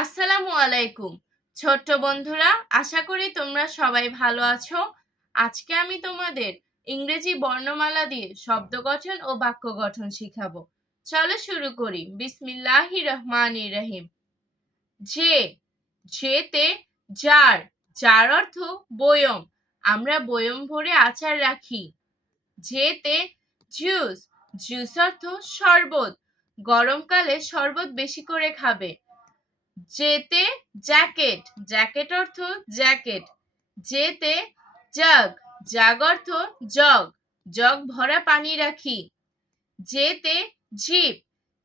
আসসালামু আলাইকুম ছোট্ট বন্ধুরা, আশা করি তোমরা সবাই ভালো আছো। আজকে আমি তোমাদের ইংরেজি বর্ণমালা দিয়ে শব্দ গঠন ও বাক্য গঠন শিখাবো। চলো শুরু করি। বিসমিল্লাহির রহমানির রহিম। যে, যেতে জার, যার অর্থ বয়ম, আমরা বয়ম ভরে আচার রাখি। যেতে জুস, জুস অর্থ শরবত, গরমকালে শরবত বেশি করে খাবে। যেতে জ্যাকেট, জ্যাকেট অর্থ জ্যাকেট। যেতে জাগ, জাগ অর্থ জগ, জগ ভরা পানি রাখি। যেতে জিপ,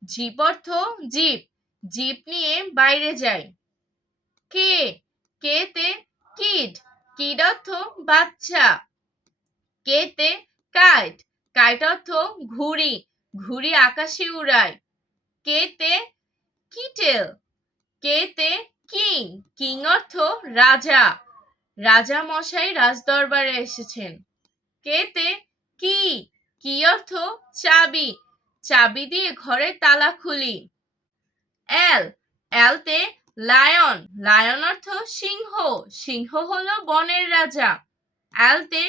জিপ অর্থ জিপ, জিপ নিয়ে বাইরে যায়। কে, কেতে কিড, কিড অর্থ বাচ্চা। কেতে কাইট, কাইট অর্থ ঘুড়ি, ঘুড়ি আকাশে উড়ায়। কেতে কিটেল, কেতে কিং, কিং অর্থ রাজা, রাজা মশাই রাজদরবারে এসেছেন। কেতে কি, কি অর্থ চাবি, চাবি দিয়ে ঘরের তালা খুলি। এল, এলতে লায়ন, লায়ন অর্থ সিংহ, সিংহ হলো বনের রাজা। এলতে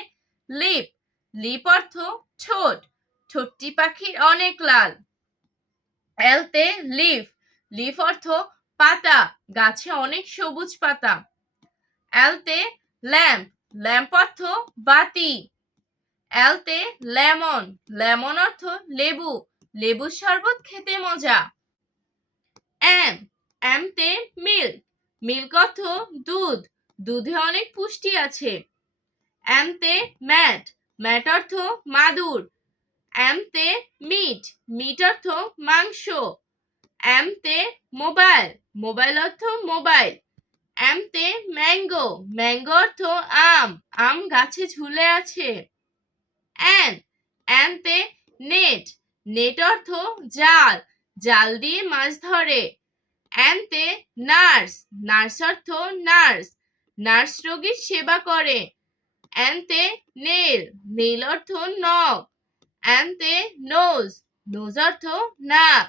লিপ, লিপ অর্থ ঠোঁট, ঠোঁটটি পাখির অনেক লাল। এলতে লিফ, লিফ অর্থ পাতা, গাছে অনেক সবুজ পাতা। এলতে ল্যাম্প, ল্যাম্প অর্থ বাতি। এলতে লেমন, লেমন অর্থ লেবু, লেবুর শরবত খেতে মজা। এম, এমতে মিল্ক, মিল্ক অর্থ দুধ, দুধে অনেক পুষ্টি আছে। এমতে ম্যাট, ম্যাট অর্থ মাদুর। এমতে মিট, মিট অর্থ মাংস। এমতে মোবাইল, মোবাইল অর্থ মোবাইল। এমতে ম্যাঙ্গো, ম্যাঙ্গো অর্থ আম, আম গাছে ঝুলে আছে। এন, এনতে নেট, নেট অর্থ জাল, জাল দিয়ে মাছ ধরে। এনতে নার্স, নার্স অর্থ নার্স, নার্স রোগীর সেবা করে। এনতে নেল, নেল অর্থ নখ। এনতে নোজ, নোজ অর্থ নাক।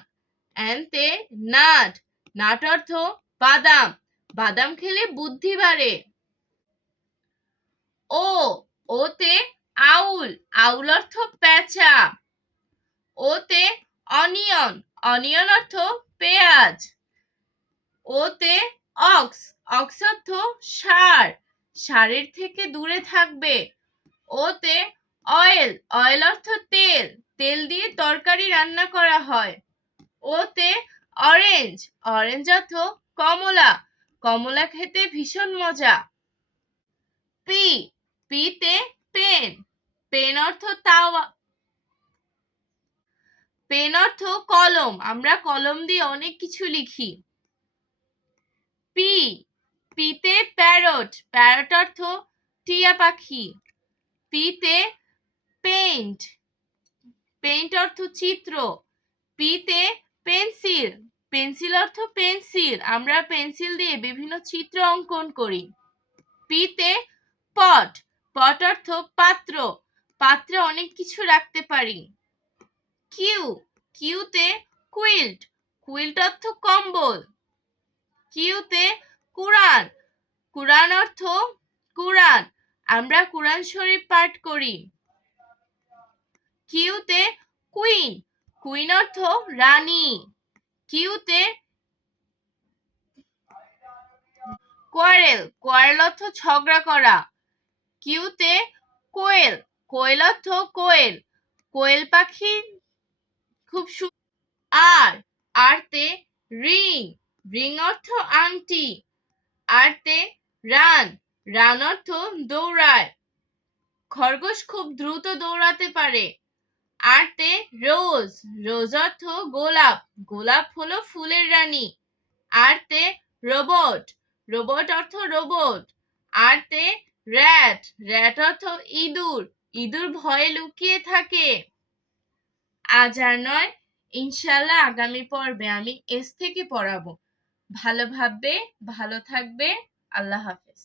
এনতে নাট, নাট অর্থ বাদাম, বাদাম খেলে বুদ্ধি বাড়ে। ও, ওতে আউল, আউল অর্থ পেঁচা। ওতে অনিয়ন, অনিয়ন অর্থ পেঁয়াজ। ওতে অক্স, অক্স অর্থ ষাঁড়, ষাঁড়ের থেকে দূরে থাকবে। ওতে অয়েল, অয়েল অর্থ তেল, তেল দিয়ে তরকারি রান্না করা হয়। ওতে অরেঞ্জ, অরেঞ্জ অর্থ কমলা, কমলা খেতে ভীষণ মজা। পি, পিতে পেন, পেন অর্থ তাওয়া, পেন অর্থ কলম, আমরা কলম দিয়ে অনেক কিছু লিখি। পি, পিতে প্যারট, প্যারট অর্থ টিয়া পাখি। পিতে পেইন্ট, পেইন্ট অর্থ চিত্র। পিতে পেন্সিল, পেন্সিল অর্থ পেন্সিল, আমরা পেন্সিল দিয়ে বিভিন্ন চিত্র অঙ্কন করি। পিতে পট, পট অর্থ পাত্র, পাত্রে অনেক কিছু রাখতে পারি। কিউ, কিউতে কুইল্ট, কুইল্ট অর্থ কম্বল। কিউতে কুরআন, কুরআন অর্থ কুরআন, আমরা কুরআন শরীফ পাঠ করি। কিউতে কুইন, কুইন অর্থ রানী। কিউতে কোয়ারেল, কোয়ারেল অর্থ ঝগড়া করা। কিউতে কোয়েল, কোয়েল অর্থ কোয়েল, কোয়েল পাখি খুব আর, আরতে রিং, রিং অর্থ আংটি। আরতে রান, রান অর্থ দৌড়ায়, খরগোশ খুব দ্রুত দৌড়াতে পারে। আরতে রোজ, রোজ অর্থ গোলাপ, গোলাপ হলো ফুলের রানী। আরতে রোবট, রোবট অর্থ রোবট। আরতে র্যাট, র্যাট অর্থ ইঁদুর, ইঁদুর ভয়ে লুকিয়ে থাকে। আজ আর নয়, ইনশাল্লাহ আগামী পর্বে আমি এস থেকে পড়াবো। ভালো ভাববে, ভালো থাকবে। আল্লাহ হাফেজ।